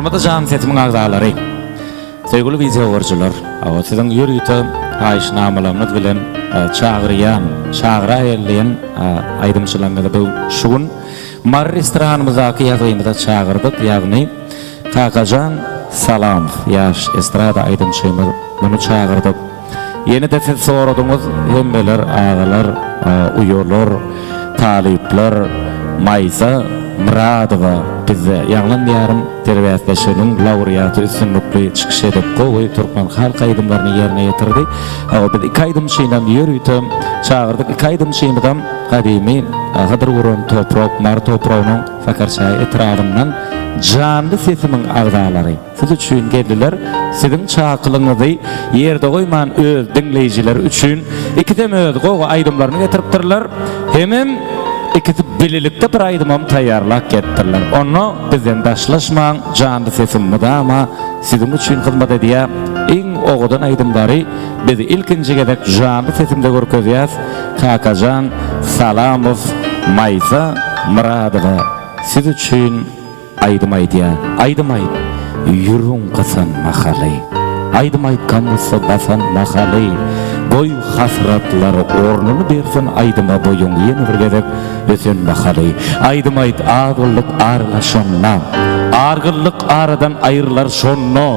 Hormatly jan setimin agzalary. Sevgili video görüjüler, sizin ýürüýte aýşnamalarynız bilen çağırýan, çağıra elleýän aýdymçylaryňyzy bu şugun mar restoranymyzdaky ýagdaýymyza çağırdyk, ýagny Kakajan Salamow ýaş estrada aýdymçymyz muny çağırdyk. Ýene de siz soradyňyz hemmeler, agalar, uýurlar, talipler, Maysa Muradowa bize ýaglan ýarym terbiýetleşiginiň laureaty üstünlikli çykyş edip gowy Türkmen halk aýdymlaryny ýerine ýetirdi. Biz iki aýdymçylan ýürüýtüm, çağırdyk. İki aýdymçymydan gadymy Hadyr Guran toprak, mar toprağynyň fakarçaý etrafyndan janly sesimiň agzalary siz üçin geldiler. Sizin çağkylyňyzy ýerde goýman öz dinleýijiler üçin iki demöz gowy aýdymlaryny getiripdirler. Hemem ikisi bililikde bir aýdymam taýýarlap getdirler. Onu bizden daşlaşmaň, janly sesimde ama sizin üçin hyzmat edýär. Iň ogadan aýdymlary bizi ilkinji gedek janly sesimde görkezýär. Kakajan Salamow, Maysa Muradowa siz üçin aýdym aýdýar. Aýdym aýd, ýürüň gysan mahaly. Aýdym aýd kamusy basan mahaly. Boy hasratlary ornuny bersin aýdyma boyuň ýene bir gedek ösen mahaly. Aýdym aýd agyllyk arlaşanna. Argyllyk aradan aýrylar şonno.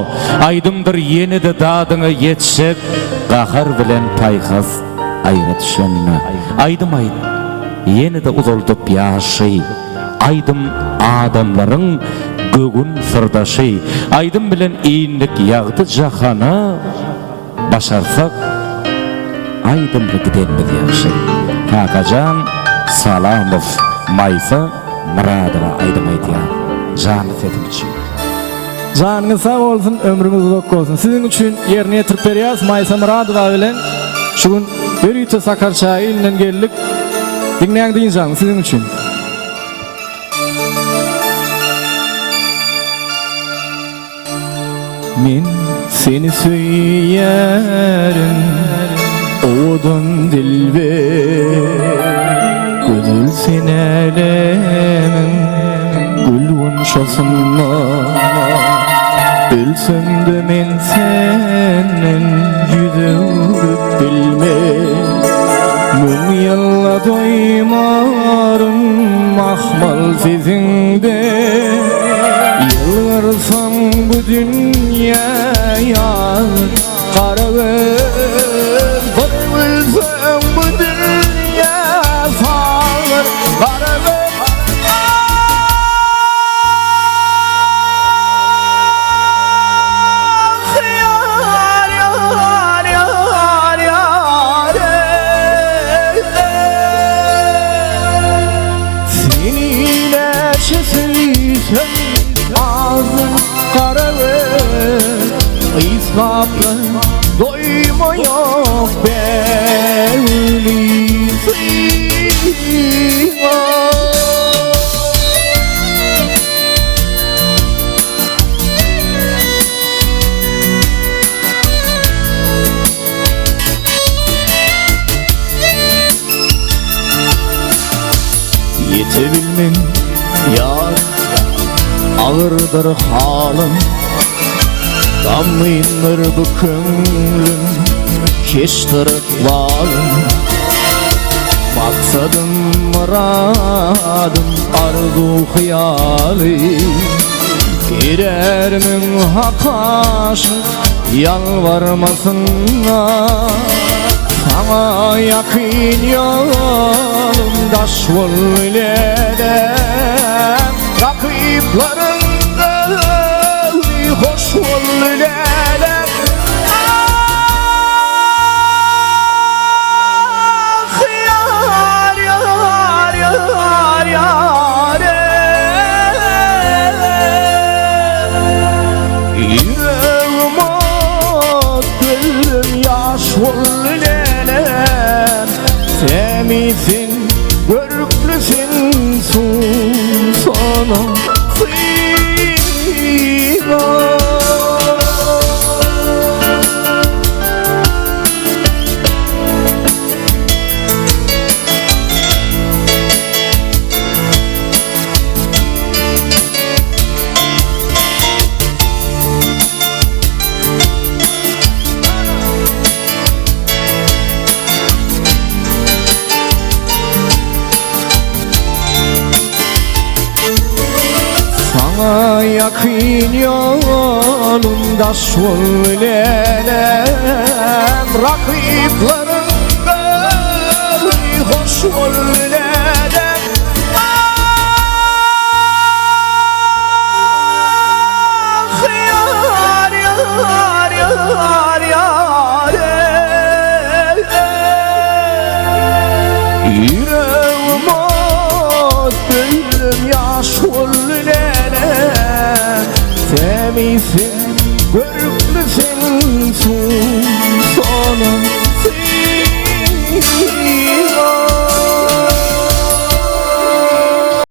Aýdymdyr ýene de dadyňa ýetşek gahar bilen paýhas aýrat şonno. Aýdym aýd ýene de uzaldyp ýaşy. Aýdym adamlaryň gögün sırdaşy. Aýdym bilen iýinlik ýagdy jahana. Başarsak aýdymly gidenmiz ýaşy. Kakajan Salamow, Maysa Muradowa aýdym aýdýar. Jany setimçi. Janyňyz sag bolsun, ömrüňiz uzak bolsun. Sizin üçin ýerine ýetirip berýäs Maysa Muradowa bilen şugun Berýüte Sakarçaý ilinden geldik. Dinleýän diýjäň sizin üçin. Men seni söýýärim odan dilber gözül senelemin gülwün şosynna bilsem de men senden ýüzüp bilmem mun ýylla doýmarym mahmal sizinde yıllarsan bu dünyaya kara göz bakılsan bu dünya sağır kara göz yar yar yar yar seninle şesizsen ağzın kara göz İsrafla doyma yok bellisin. Yetebilmem yar ağırdır halım. Damlynlar bu köngülüm keştirip balım. Maksadım, muradım, arzu hıyali. Girermin hakaşım yalvarmasınlar. Sana yakın yolum daş volledem. Rakiplerim hoş volledem. Ah yar yar yar yar yüreğim öttüm yaş volledem. Temizsin, görüklüsün susana. Sana yakın yolunda şollenem Rakiplerimden hoş ollenem Ah yar yar yar yar Yüreğim ot gönlüm yaş ollenem Temiz